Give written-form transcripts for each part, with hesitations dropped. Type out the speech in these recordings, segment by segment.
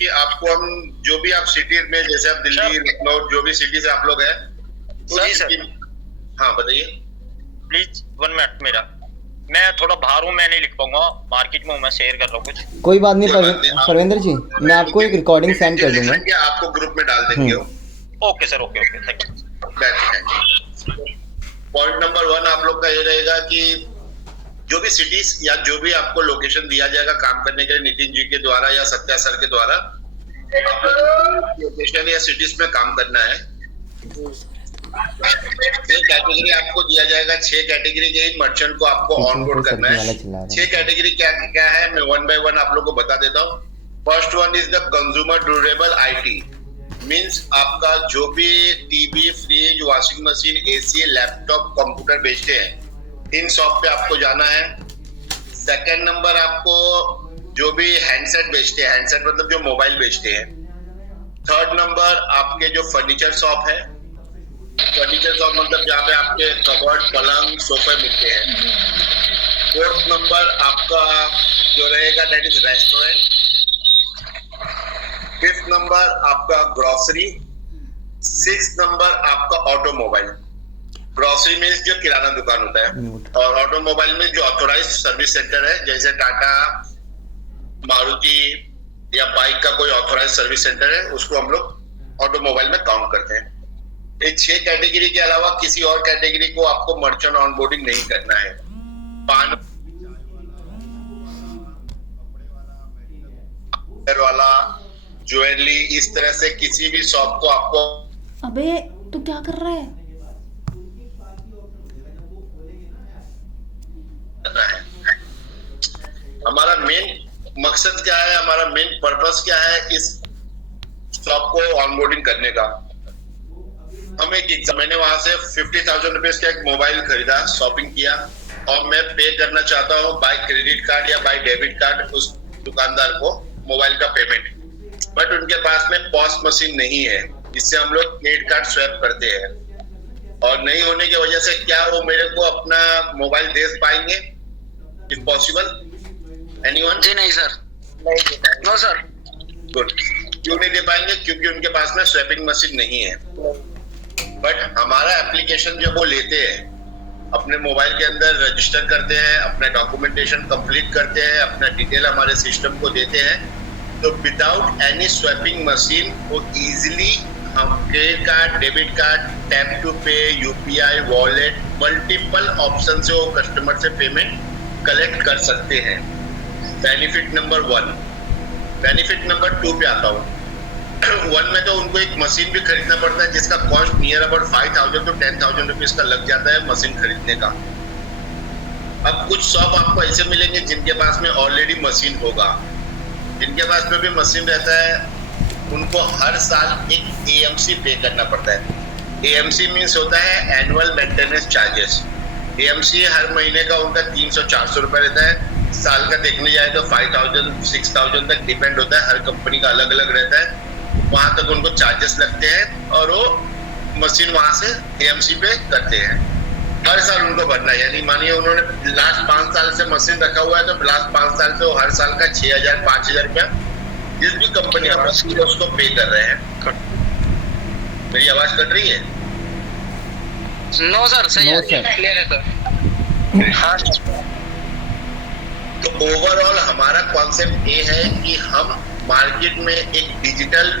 कि आपको हम जो भी आप सिटी में, जैसे आप दिल्ली, लखनऊ, जो भी सिटी से आप लोग हैं, तो जी सर। हाँ बताइए। प्लीज 1 मिनट मेरा, मैं थोड़ा बाहर हूँ, मैं नहीं लिख पाऊंगा, मार्केट में हूँ, मैं शेयर कर रहा हूँ कुछ। कोई बात नहीं परवेंद्र जी, मैं आपको एक रिकॉर्डिंग सेंड कर दूंगा, आपको ग्रुप में डाल देंगे। Okay sir, okay okay, thank you. Point number 1 आप लोग का ये रहेगा कि जो भी सिटीज या जो भी आपको लोकेशन दिया जाएगा काम करने के लिए नितिन जी के द्वारा या सत्या सर के द्वारा, लोकेशन या सिटीज में काम करना है। 6 कैटेगरी आपको दिया जाएगा, 6 कैटेगरी के मर्चेंट को आपको ऑनबोर्ड करना है। 6 कैटेगरी क्या क्या है, मैं 1 बाय 1 आप लोग को बता देता हूँ। First one is the consumer durable IT, means आपका जो भी TV, fridge, washing machine, AC, laptop, computer बेचते हैं, इन शॉप पे आपको जाना है। सेकंड नंबर, आपको जो भी हैंडसेट बेचते हैं, हैंडसेट मतलब जो मोबाइल बेचते हैं। थर्ड नंबर, आपके जो फर्नीचर शॉप है, फर्नीचर शॉप मतलब जहाँ पे आपके कबर्ड, पलंग, सोफे मिलते हैं। फोर्थ नंबर आपका जो रहेगा that is restaurant. Fifth number आपका ग्रोसरी। सिक्स नंबर आपका ऑटोमोबाइल। ग्रोसरी में जो किराना दुकान होता है, और ऑटोमोबाइल में जो ऑथोराइज सर्विस सेंटर है, जैसे टाटा, मारुति या बाइक का कोई ऑथोराइज सर्विस सेंटर है, उसको हम लोग ऑटोमोबाइल में काउंट करते हैं। ये 6 कैटेगरी के अलावा किसी और कैटेगरी को आपको मर्चेंट ऑनबोर्डिंग नहीं करना है। पान वाला, ज्वेलरी, इस तरह से किसी भी शॉप को आपको। अबे तू क्या कर रहा है? हमारा मेन मकसद क्या है, हमारा मेन पर्पस क्या है इस शॉप को ऑनबोर्डिंग करने का। हम एक एग्जाम, मैंने वहां से 50,000 रुपीज का एक मोबाइल खरीदा, शॉपिंग किया, और मैं पे करना चाहता हूँ बाय क्रेडिट कार्ड या बाय डेबिट कार्ड उस दुकानदार को मोबाइल का पेमेंट, बट उनके पास में पॉस मशीन नहीं है, जिससे हम लोग क्रेडिट कार्ड स्वैप करते हैं। और नहीं होने की वजह से क्या वो मेरे को अपना मोबाइल दे पाएंगे? If possible, anyone? जी नहीं सर, नो सर। गुड। क्यों नहीं दे पाएंगे? क्योंकि उनके पास में स्वैपिंग मशीन नहीं है। बट हमारा एप्लीकेशन जो वो लेते हैं, अपने मोबाइल के अंदर रजिस्टर करते हैं, अपना डॉक्यूमेंटेशन कंप्लीट करते हैं, अपना डिटेल हमारे सिस्टम को देते हैं, तो विदाउट एनी स्वैपिंग मशीन वो इजीली हम credit card, debit card, tap to pay, UPI, wallet, multiple option से वो कस्टमर से पेमेंट कलेक्ट कर सकते हैं। Benefit number 1। बेनिफिट नंबर 2 पे आता हूँ। 1 में तो उनको एक मशीन भी खरीदना पड़ता है, जिसका cost near about 5,000 to 10,000 rupees का लग जाता है मशीन खरीदने का। अब कुछ शॉप आपको ऐसे मिलेंगे जिनके पास में ऑलरेडी मशीन होगा, जिनके पास में भी मशीन रहता है, उनको हर साल एक एएमसी पे करना पड़ता है। एएमसी मीन्स होता है एनुअल मेंटेनेंस चार्जेस। एएमसी हर महीने का उनका 300-400 रुपए रहता है। साल का देखने जाए तो 5,000-6,000 तक डिपेंड होता है, हर कंपनी का अलग अलग रहता है। वहां तक उनको चार्जेस लगते हैं, और वो मशीन वहां से एएमसी पे करते हैं। हर साल उनको भरना है, यानी मानिए उन्होंने लास्ट 5 साल से मशीन रखा हुआ है, तो लास्ट 5 साल से वो हर साल का 6,000-5,000 रुपया जिस भी कंपनी उसको पे कर रहे हैं। मेरी आवाज कट रही है? नो सर, सही है, क्लियर है सर। हाँ। तो ओवरऑल हमारा कॉन्सेप्ट ये है कि हम मार्केट में एक डिजिटल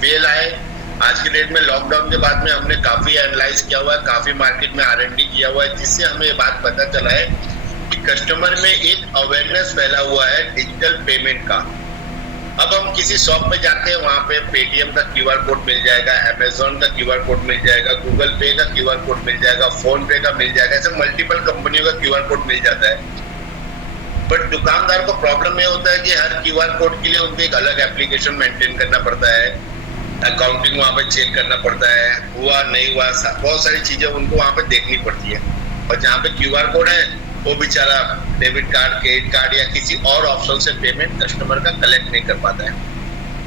वे लाए। आज के डेट में लॉकडाउन के बाद में हमने काफी एनालाइज किया हुआ है, काफी मार्केट में R&D किया हुआ है, जिससे हमें ये बात पता चला है कि कस्टमर में एक अवेयरनेस फैला हुआ है डिजिटल पेमेंट का। अब हम किसी शॉप पे जाते हैं, वहां पे पेटीएम का QR कोड मिल जाएगा, अमेजोन का QR कोड मिल जाएगा, गूगल पे का QR कोड मिल जाएगा, फोन पे का मिल जाएगा, ऐसे मल्टीपल कंपनियों का QR कोड मिल जाता है। बट दुकानदार को प्रॉब्लम ये होता है कि हर QR कोड के लिए उनको एक अलग एप्लीकेशन मेंटेन करना पड़ता है, अकाउंटिंग वहां पे चेक करना पड़ता है, हुआ नहीं हुआ, बहुत सारी चीजें उनको वहां पे देखनी पड़ती है। और जहाँ पे QR कोड है, वो बेचारा डेबिट कार्ड, क्रेडिट कार्ड या किसी और ऑप्शन से पेमेंट कस्टमर का कलेक्ट नहीं कर पाता है।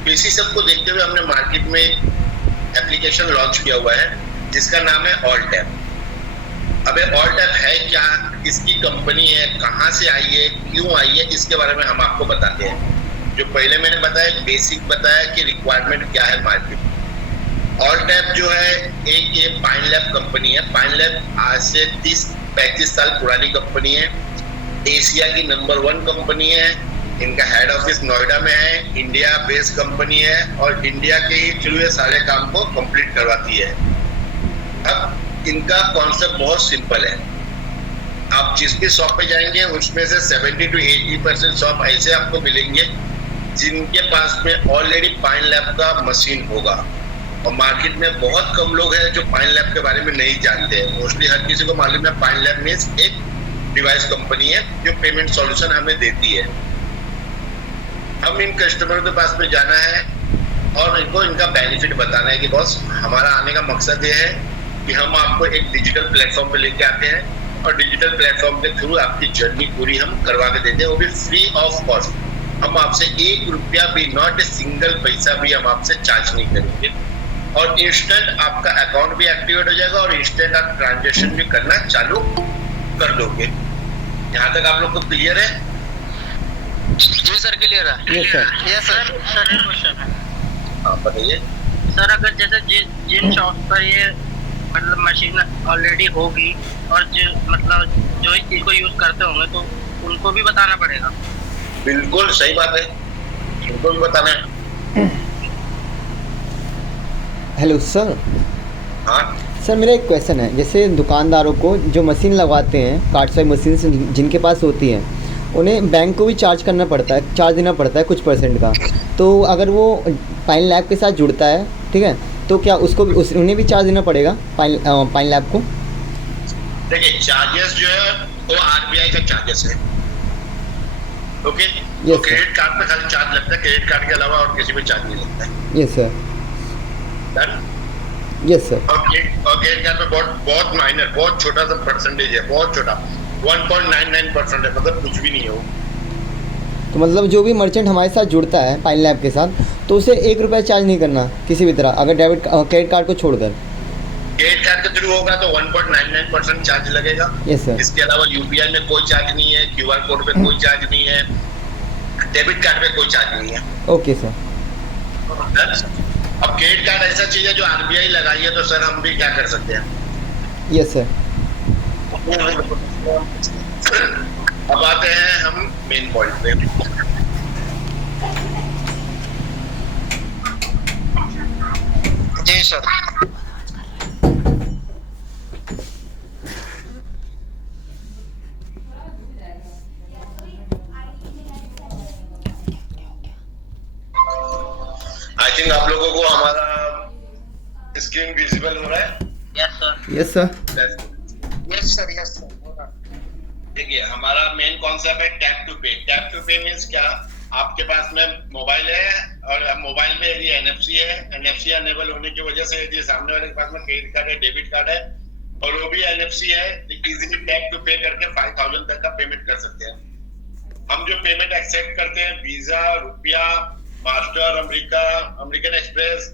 तो इसी सब को देखते हुए हमने मार्केट में एप्लीकेशन लॉन्च किया हुआ है, जिसका नाम है ऑलटैप। अबे ऑलटैप है क्या, किसकी कंपनी है, कहाँ से आई है, क्यों आई है, इसके बारे में हम आपको बताते हैं। जो पहले मैंने बताया, बेसिक बताया कि रिक्वायरमेंट क्या है मार्केट। ऑल टैप जो है एक ये पाइन लैब कंपनी है। पाइन लैब आज से 30-35 साल पुरानी कंपनी है। एशिया की नंबर 1 कंपनी है। इनका हेड ऑफिस नोएडा में है। इंडिया बेस्ड कंपनी है और इंडिया के ही थ्रू ये सारे काम को कंप्लीट करवाती है। अब इनका कॉन्सेप्ट बहुत सिंपल है। आप जिस भी शॉप पे जाएंगे उसमें से 70 to 80% शॉप ऐसे आपको मिलेंगे जिनके पास में ऑलरेडी पाइन लैब का मशीन होगा। और मार्केट में बहुत कम लोग हैं जो पाइन लैब के बारे में नहीं जानते हैं। मोस्टली हर किसी को मालूम है पाइन लैब मींस एक डिवाइस कंपनी है जो पेमेंट सॉल्यूशन हमें देती है। हम इन कस्टमरों के पास में जाना है और इनको इनका बेनिफिट बताना है कि बॉस हमारा आने का मकसद ये है कि हम आपको एक डिजिटल प्लेटफॉर्म पे लेके आते हैं और डिजिटल प्लेटफॉर्म के थ्रू आपकी जर्नी पूरी हम करवा के देते हैं, वो भी फ्री ऑफ कॉस्ट। हम आपसे 1 रुपया भी, नॉट ए सिंगल पैसा भी हम आपसे चार्ज नहीं करेंगे और इंस्टेंट आपका अकाउंट भी एक्टिवेट हो जाएगा और इंस्टेंट आप ट्रांजेक्शन भी करना चालू कर दोगे। यहाँ तक आप लोग को क्लियर है? जी सर, क्लियर है। Yes sir. Yes sir. Sir एक क्वेश्चन है। हाँ बताइए। सर अगर जैसे जिन शॉप पर ये मतलब मशीन ऑलरेडी होगी और जो मतलब जो इस चीज को यूज करते होंगे तो उनको भी बताना पड़ेगा? बिल्कुल सही बात है, उनको भी बताना है। Hello sir. हाँ सर मेरा एक क्वेश्चन है, जैसे दुकानदारों को जो मशीन लगवाते हैं, कार्ड स्वाइप मशीन जिनके पास होती है, उन्हें बैंक को भी चार्ज करना पड़ता है, चार्ज देना पड़ता है कुछ % का। तो अगर वो पाइन लैब के साथ जुड़ता है, ठीक है, तो क्या उसको भी उन्हें भी चार्ज देना पड़ेगा पाइन लैब को? देखिए, चार्जेस जो है वो आरबीआई का चार्जेस है। ओके, Yes, तो क्रेडिट कार्ड पे खाली चार्ज लगता है, क्रेडिट कार्ड के अलावा और किसी पे चार्ज नहीं लगता है। Yes sir. Done? Yes sir. और क्रेडिट कार्ड पे बहुत माइनर, बहुत छोटा सा परसेंटेज है, बहुत छोटा, 1.99% है, मतलब कुछ भी नहीं है वो। तो मतलब जो भी मर्चेंट हमारे साथ जुड़ता है पाइन लैब के साथ, तो उसे 1 रुपया चार्ज नहीं करना किसी भी तरह, अगर क्रेडिट कार्ड को छोड़कर। क्रेडिट कार्ड के थ्रू होगा तो 1.99% चार्ज लगेगा। Yes sir. इसके अलावा यूपीआई में कोई चार्ज नहीं है, क्यूआर कोड पे कोई चार्ज नहीं है, डेबिट कार्ड पे कोई चार्ज नहीं है। Okay sir. अब क्रेडिट कार्ड ऐसा चीज है जो आरबीआई लगाई है, तो सर हम भी क्या कर सकते हैं? Yes sir. अब आते हैं हम मेन पॉइंट पे। जी सर। आई थिंक आप लोगों को हमारा स्क्रीन विजिबल हो रहा है? Yes sir. Yes sir. Yes sir. Yes sir. देखिए, हमारा मेन कॉन्सेप्ट है टैप टू पे। टैप टू पे मींस क्या? आपके पास में मोबाइल है और मोबाइल में यदि एनएफसी है, एनएफसी अनेबल होने की वजह से यदि सामने वाले के पास में क्रेडिट कार्ड है, डेबिट कार्ड है और वो भी एनएफसी है, तो इजीली टैप टू पे करके 5000 तक का पेमेंट कर सकते हैं। हम जो पेमेंट एक्सेप्ट करते हैं, वीजा, रुपया, master, American express,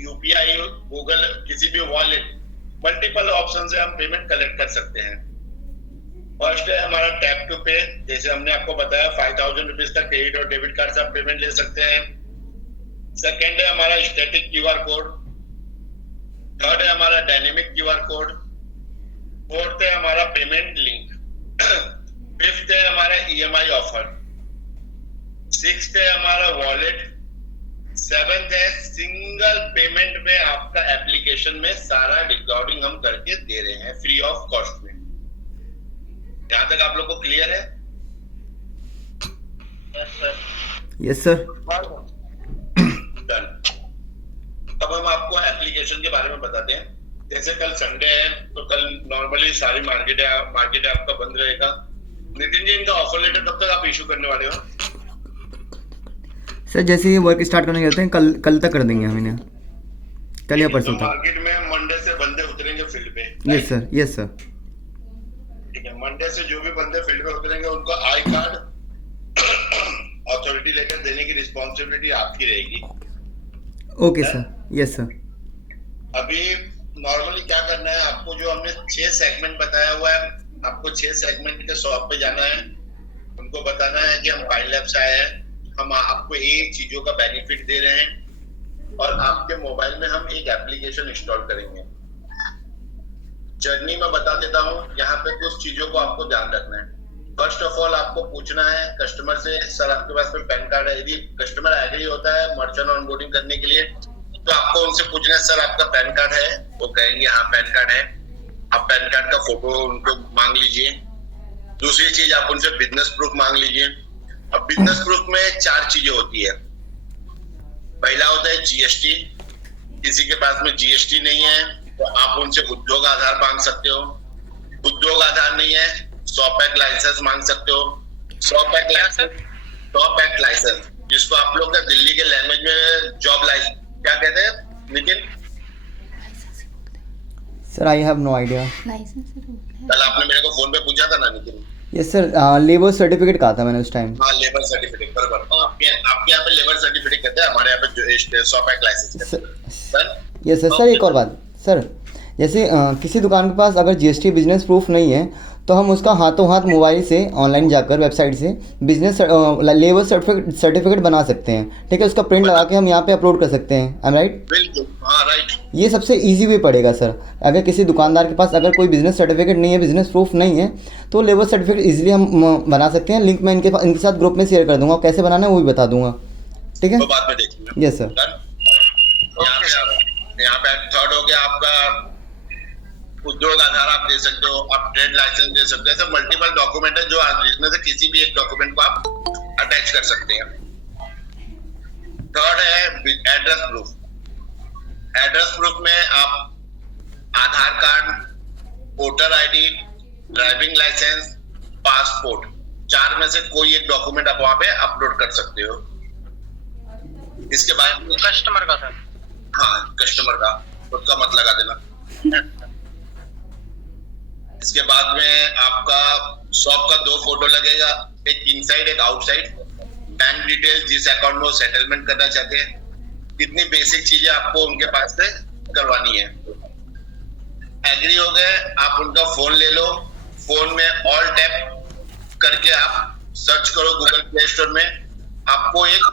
UPI, Google, किसी भी वॉलेट, मल्टीपल ऑप्शन से हम पेमेंट कलेक्ट कर सकते हैं। फर्स्ट है हमारा टैप टू पे, जैसे हमने आपको बताया 5000 रुपीज तक क्रेडिट और डेबिट कार्ड से आप पेमेंट ले सकते हैं। सेकेंड है हमारा स्टैटिक क्यूआर कोड। थर्ड है हमारा डायनेमिक क्यूआर कोड। फोर्थ है हमारा पेमेंट लिंक। फिफ्थ है हमारा ईएमआई ऑफर। सिक्स्थ है हमारा वॉलेट। सेवेंथ है सिंगल पेमेंट में आपका एप्लीकेशन में सारा रिकॉर्डिंग हम करके दे रहे हैं फ्री ऑफ कॉस्ट में। यहाँ तक आप लोग को क्लियर है? Yes sir. Yes sir. Done. अब हम आपको एप्लीकेशन के बारे में बताते हैं। जैसे कल संडे है तो कल नॉर्मली सारी मार्केट आपका बंद रहेगा। नितिन जी, इनका ऑफर लेटर कब तक आप इशू करने वाले हो? सर जैसे ही वर्क स्टार्ट करने जाते हैं कल तक कर देंगे हम इन्हें, कल या परसों तक। मार्केट में मंडे से बंदे उतरेंगे फील्ड पे। Yes sir. Yes sir. ठीक है, मंडे से जो भी बंदे फील्ड पे उतरेंगे उनको आई कार्ड अथॉरिटी लेकर देने की रिस्पॉन्सिबिलिटी आपकी रहेगी। Okay sir. Yes sir. अभी नॉर्मली क्या करना है आपको, जो हमने 6 सेगमेंट बताया हुआ है, आपको 6 सेगमेंट के शॉप पे जाना है, उनको बताना है कि हम पाइन लैब से आए हैं, हम आपको एक चीजों का बेनिफिट दे रहे हैं और आपके मोबाइल में हम एक एप्लीकेशन इंस्टॉल करेंगे। जर्नी में बता देता हूँ, यहाँ पे कुछ चीजों को आपको ध्यान रखना है। फर्स्ट ऑफ ऑल आपको पूछना है कस्टमर से, सर आपके पास में पैन कार्ड है? यदि कस्टमर एग्री होता है मर्चेंट ऑनबोर्डिंग करने के लिए तो आपको उनसे पूछना है, सर आपका पैन कार्ड है? वो कहेंगे हाँ पैन कार्ड है। आप पैन कार्ड का फोटो उनको मांग लीजिए। दूसरी चीज आप उनसे बिजनेस प्रूफ मांग लीजिए। अब बिजनेस प्रूफ में 4 चीजें होती है। पहला होता है जीएसटी। किसी के पास में जीएसटी नहीं है तो आप उनसे उद्योग आधार मांग सकते हो। उद्योग आधार नहीं है, शॉप एक्ट लाइसेंस मांग सकते हो। शॉप एक्ट लाइसेंस जिसको आप लोग का दिल्ली के लैंग्वेज में जॉब लाइसेंस क्या कहते हैं Nitin? Sir I have no idea. License कल आपने मेरे को फोन पे पूछा था ना Nitin? Yes sir, labour certificate कहा था मैंने उस टाइम। हाँ लेबर सर्टिफिकेट बराबर। आपके यहाँ पे लेबर सर्टिफिकेट कहते हैं, हमारे यहाँ पे shop act license sir. Yes sir. Sir एक और बात सर, जैसे किसी दुकान के पास अगर जीएसटी बिजनेस प्रूफ नहीं है तो हम उसका हाथों हाथ मोबाइल से ऑनलाइन जाकर वेबसाइट से बिजनेस लेबर सर्टिफिकेट बना सकते हैं। ठीक है, उसका प्रिंट लगा के हम यहाँ पे अपलोड कर सकते हैं। I am right? बिल्कुल हाँ राइट। ये सबसे इजी वे पड़ेगा सर। अगर किसी दुकानदार के पास अगर कोई बिजनेस सर्टिफिकेट नहीं है, बिजनेस प्रूफ नहीं है, तो लेबर सर्टिफिकेट इजीली हम बना सकते हैं। लिंक मैं इनके साथ ग्रुप में शेयर कर दूंगा, कैसे बनाना है वो भी बता दूंगा। ठीक है, वो बात में देखेंगे। Yes sir. यहाँ पे थर्ड हो गया आपका उद्योग आधार आप दे सकते हो, आप ट्रेड लाइसेंस दे सकते हो। ऐसे मल्टीपल डॉक्यूमेंट है जो जिसमें से किसी भी एक डॉक्यूमेंट को आप अटैच कर सकते हैं। थर्ड है एड्रेस प्रूफ। एड्रेस प्रूफ में आप Aadhaar card, voter ID, driving licence, passport, 4 में से कोई एक डॉक्यूमेंट आप वहां पे अपलोड कर सकते हो। इसके बाद कस्टमर का सर। हाँ कस्टमर का, उसका मत लगा देना। इसके बाद में आपका शॉप का 2 फोटो लगेगा, एक इनसाइड एक आउटसाइड। बैंक डिटेल्स, जिस अकाउंट में वो सेटलमेंट करना चाहते हैं, इतनी बेसिक चीजें आपको उनके पास से करवानी है। एग्री हो गए, आप उनका फोन ले लो। फोन में ऑल टैप करके आप सर्च करो गूगल प्ले स्टोर में, आपको एक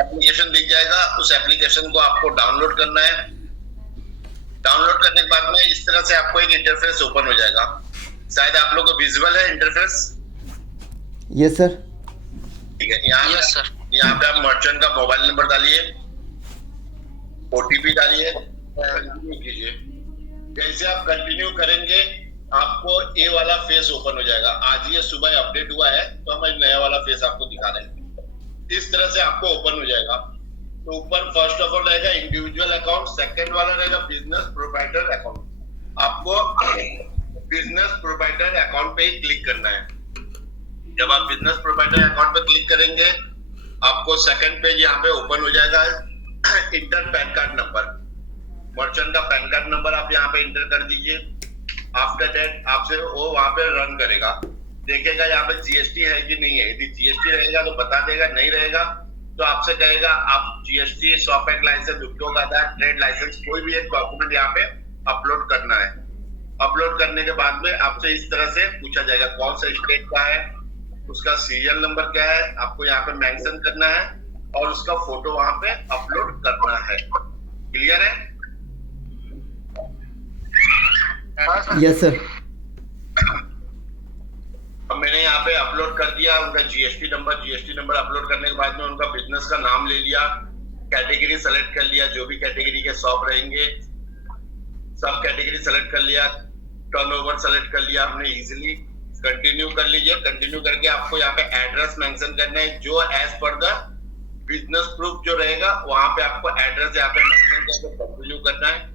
एप्लीकेशन दिख जाएगा। उस एप्लीकेशन को आपको डाउनलोड करना है। डाउनलोड करने के बाद में इस तरह से आपको एक इंटरफेस ओपन हो जाएगा। शायद आप लोगों को विजुअल है इंटरफेस? Yes sir. ठीक है, यहाँ पे आप मर्चेंट का मोबाइल नंबर डालिए, ओटीपी डालिए, कंटिन्यू कीजिए। जैसे आप कंटिन्यू करेंगे आपको ये वाला फेस ओपन हो जाएगा। आज ये सुबह अपडेट हुआ है तो हम नया वाला फेस आपको दिखा रहे हैं। इस तरह से आपको ओपन हो जाएगा। तो ऊपर फर्स्ट ऑफ ऑल रहेगा इंडिविजुअल अकाउंट, सेकंड वाला रहेगा बिजनेस प्रोप्राइटर अकाउंट। आपको बिजनेस प्रोप्राइटर अकाउंट पे ही क्लिक करना है। जब आप बिजनेस प्रोप्राइटर अकाउंट पे क्लिक करेंगे आपको सेकंड पेज यहाँ पे ओपन हो जाएगा। Inter pan card number, merchant का पैन कार्ड नंबर आप यहाँ पे इंटर कर दीजिए। आफ्टर दैट आपसे वो वहां पे रन करेगा, देखेगा यहाँ पे जीएसटी है कि नहीं है। यदि जीएसटी रहेगा तो बता देगा, नहीं रहेगा तो आपसे कहेगा आप जीएसटी, शॉप एक्ट लाइसेंस, उद्योग आधार, ट्रेड लाइसेंस, कोई भी एक डॉक्यूमेंट यहाँ पे अपलोड करना है। अपलोड करने के बाद में आपसे इस तरह से पूछा जाएगा कौन सा स्टेट का है, उसका सीरियल नंबर क्या है, आपको यहाँ पे मेंशन करना है और उसका फोटो वहां पे अपलोड करना है। क्लियर है? Yes sir. अब मैंने यहाँ पे अपलोड कर दिया उनका जीएसटी नंबर अपलोड करने के बाद में उनका बिजनेस का नाम ले लिया, कैटेगरी सेलेक्ट कर लिया, जो भी कैटेगरी के शॉप रहेंगे सब कैटेगरी सेलेक्ट कर लिया, टर्नओवर सेलेक्ट कर लिया हमने इजीली। कंटिन्यू कर लीजिए। कंटिन्यू करके आपको यहाँ पे एड्रेस मेंशन करना है जो as per the business proof जो रहेगा वहां पे आपको एड्रेस यहाँ पे मेंशन करके कंटिन्यू करना है।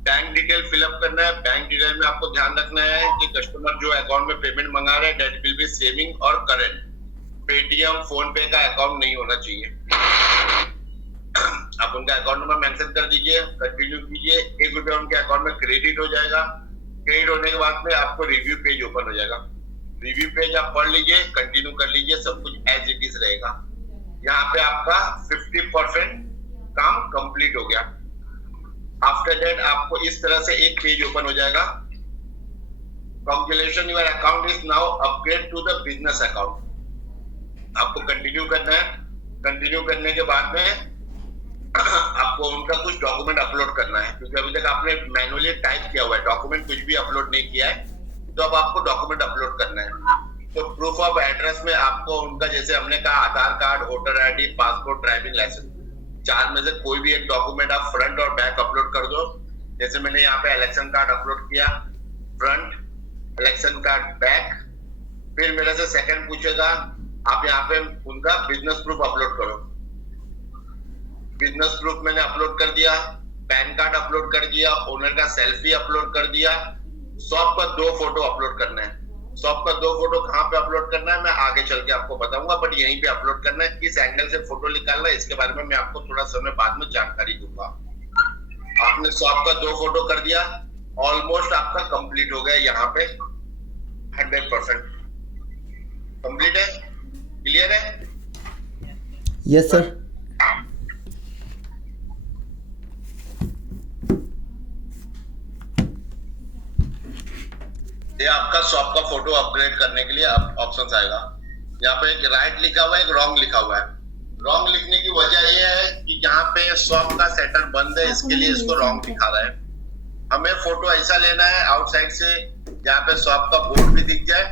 बैंक डिटेल फिलअप करना है। बैंक डिटेल में आपको ध्यान रखना है कि कस्टमर जो अकाउंट में पेमेंट मंगा रहा है दैट विल बी सेविंग और करंट। पेटीएम, फोन पे का अकाउंट नहीं होना चाहिए। आप उनका अकाउंट नंबर मेंशन कर दीजिए, कंटिन्यू कीजिए। ₹1 उनके अकाउंट में क्रेडिट हो जाएगा। क्रेडिट होने के बाद में आपको रिव्यू पेज ओपन हो जाएगा। रिव्यू पेज आप पढ़ लीजिए, कंटिन्यू कर लीजिए, सब कुछ एज इट इज रहेगा। यहाँ पे आपका 50% काम कंप्लीट हो गया। आफ्टर दैट आपको इस तरह से एक पेज ओपन हो जाएगा। Congratulations, your account is now upgrade to the business account. आपको कंटिन्यू करना है। कंटिन्यू करने के बाद में आपको उनका कुछ डॉक्यूमेंट अपलोड करना है, क्योंकि अभी तक आपने मैनुअली टाइप किया हुआ है, डॉक्यूमेंट कुछ भी अपलोड नहीं किया है, तो अब आपको डॉक्यूमेंट अपलोड करना है। तो प्रूफ ऑफ एड्रेस में आपको उनका, जैसे हमने कहा, Aadhaar card, voter ID, passport, driving licence, 4 में से कोई भी एक डॉक्यूमेंट आप फ्रंट और बैक अपलोड कर दो। जैसे मैंने यहाँ पे इलेक्शन कार्ड अपलोड किया, फ्रंट, इलेक्शन कार्ड बैक। फिर मेरे से सेकंड पूछेगा, आप यहाँ पे उनका बिजनेस प्रूफ अपलोड करो। बिजनेस प्रूफ मैंने अपलोड कर दिया, पैन कार्ड अपलोड कर दिया, ओनर का सेल्फी अपलोड कर दिया। शॉप का 2 फोटो अपलोड करना है। शॉप का 2 फोटो कहाँ पे अपलोड करना है मैं आगे चल के आपको बताऊंगा, बट यहीं पे अपलोड करना है। किस एंगल से फोटो निकालना है इसके बारे में मैं आपको थोड़ा समय बाद में जानकारी दूंगा। आपने शॉप का 2 फोटो कर दिया, ऑलमोस्ट आपका कंप्लीट हो गया। यहाँ पे 100% कंप्लीट है, क्लियर है? Yes sir. ये आपका शॉप का फोटो अपग्रेड करने के लिए ऑप्शन आएगा। यहाँ पे एक राइट लिखा हुआ है, एक रॉन्ग लिखा हुआ है। रॉन्ग लिखने की वजह ये है कि यहाँ पे शॉप का सेटर बंद है, इसके लिए इसको रॉन्ग दिखा रहा है। हमें फोटो ऐसा लेना है आउटसाइड से जहाँ पे शॉप का बोर्ड भी दिख जाए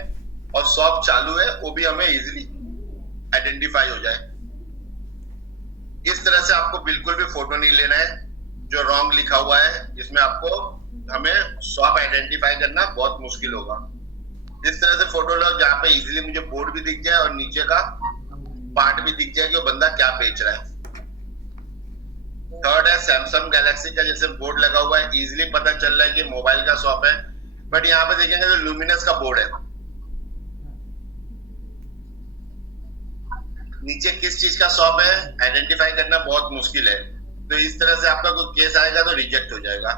और शॉप चालू है, वो भी हमें इजीली आइडेंटिफाई हो जाए। इस तरह से आपको बिल्कुल भी फोटो नहीं लेना है जो रॉन्ग लिखा हुआ है, इसमें आपको हमें शॉप आइडेंटिफाई करना बहुत मुश्किल होगा। इस तरह से फोटो लो जहाँ पे इजीली मुझे बोर्ड भी दिख जाए और नीचे का पार्ट भी दिख जाए कि वो बंदा क्या बेच रहा है। थर्ड है सैमसंग गैलेक्सी का, जैसे बोर्ड लगा हुआ है, इजीली पता चल रहा है कि मोबाइल का शॉप है, बट यहाँ पे देखेंगे तो लुमिनस का बोर्ड है। नीचे किस चीज का शॉप है आइडेंटिफाई करना बहुत मुश्किल है। तो इस तरह से आपका कोई केस आएगा तो रिजेक्ट हो जाएगा।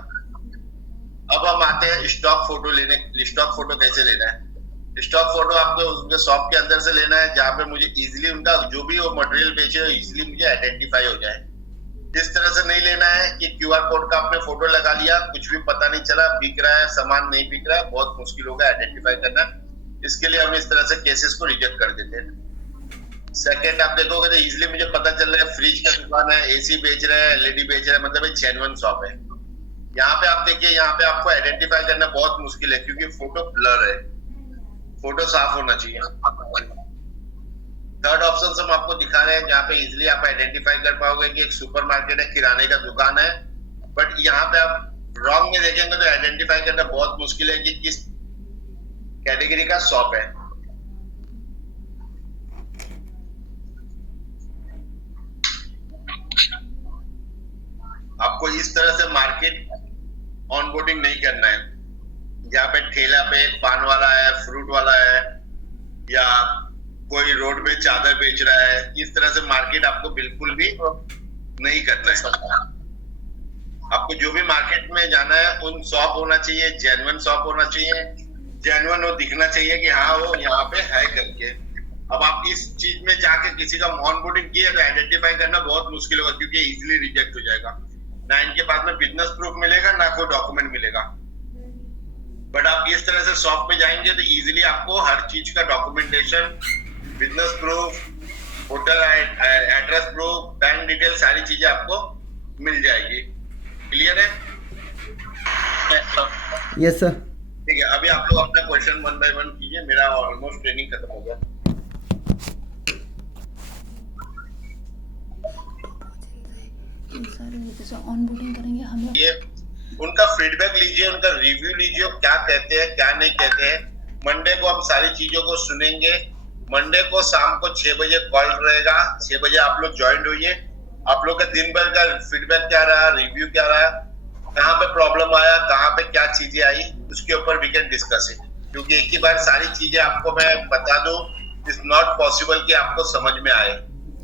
अब हम आते हैं स्टॉक फोटो लेने। स्टॉक फोटो कैसे लेना है? स्टॉक फोटो आपको उनके शॉप के अंदर से लेना है जहाँ पे मुझे इजीली उनका जो भी वो मटेरियल बेचे इजीली मुझे आइडेंटिफाई हो जाए। इस तरह से नहीं लेना है कि क्यूआर कोड का आपने फोटो लगा लिया, कुछ भी पता नहीं चला, बिक रहा है सामान नहीं बिक रहा है, बहुत मुश्किल होगा आइडेंटिफाई करना। इसके लिए हम इस तरह से केसेस को रिजेक्ट कर देते हैं। सेकेंड, आप देखोगे तो इजीली मुझे पता चल रहा है फ्रिज का दुकान है, एसी बेच रहा है, एलईडी बेच रहा है, मतलब जेन्युइन शॉप है। यहाँ पे आप देखिए, यहाँ पे आपको आइडेंटिफाई करना बहुत मुश्किल है क्योंकि फोटो ब्लर है, फोटो साफ होना चाहिए। थर्ड ऑप्शन हम आपको दिखा रहे हैं जहाँ पे इजीली आप आइडेंटिफाई कर पाओगे कि एक सुपरमार्केट है, किराने का दुकान है, बट यहाँ पे आप रॉन्ग में देखेंगे तो आइडेंटिफाई करना बहुत मुश्किल है कि किस कैटेगरी का शॉप है। आपको इस तरह से मार्केट ऑनबोर्डिंग नहीं करना है। यहाँ पे ठेला पे एक पान वाला है, फ्रूट वाला है, या कोई रोड पे चादर बेच रहा है, इस तरह से मार्केट आपको बिल्कुल भी नहीं करना है। आपको जो भी मार्केट में जाना है उन शॉप होना चाहिए, जेन्युइन शॉप होना चाहिए, जेन्युइन वो दिखना चाहिए कि हाँ वो यहाँ पे है करके। अब आप इस चीज में जाके किसी का ऑनबोर्डिंग किए तो आइडेंटिफाई करना बहुत मुश्किल होगा क्योंकि इजीली रिजेक्ट हो जाएगा। ना इनके पास में बिजनेस प्रूफ मिलेगा ना कोई डॉक्यूमेंट मिलेगा। बट आप इस तरह से शॉप पे जाएंगे तो इजीली आपको हर चीज का documentation, business proof, hotel address proof, bank detail, सारी चीजें आपको मिल जाएगी। क्लियर है? Yes sir. ठीक है, अभी आप लोग अपना क्वेश्चन 1 बाय 1 कीजिए, मेरा ऑलमोस्ट ट्रेनिंग खत्म हो गया। जैसे ऑनबोर्डिंग करेंगे हमें ये उनका फीडबैक लीजिए, उनका रिव्यू लीजिए, क्या कहते हैं क्या नहीं कहते हैं। मंडे को हम सारी चीजों को सुनेंगे। मंडे को शाम को 6 बजे कॉल रहेगा, 6 बजे आप लोग ज्वाइन होइए। आप लोग का दिन भर का फीडबैक क्या रहा, रिव्यू क्या रहा, कहाँ पे प्रॉब्लम आया, कहाँ पे क्या चीजें आई, उसके ऊपर वी कैन डिस्कस इट। क्योंकि एक ही बार सारी चीजें आपको मैं बता दूं, इट्स नॉट पॉसिबल कि आपको समझ में आए।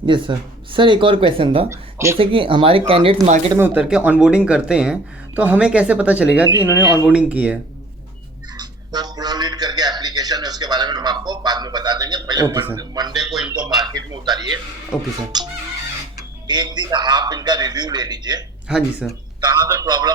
Yes sir. सर एक और क्वेश्चन था, जैसे कि हमारे कैंडिडेट्स मार्केट में उतर के ऑनबोर्डिंग करते हैं तो हमें कैसे पता चलेगा कि इन्होंने ऑनबोर्डिंग की है? तो प्रोलीड करके एप्लीकेशन है, उसके बारे में हम आपको बाद में बता देंगे। पहले मंडे को इनको मार्केट में उतारिए। Okay sir. एक दिन आप इनका रिव्यू ले लीजिए। हाँ जी सर। कहाँ पे प्रॉब्लम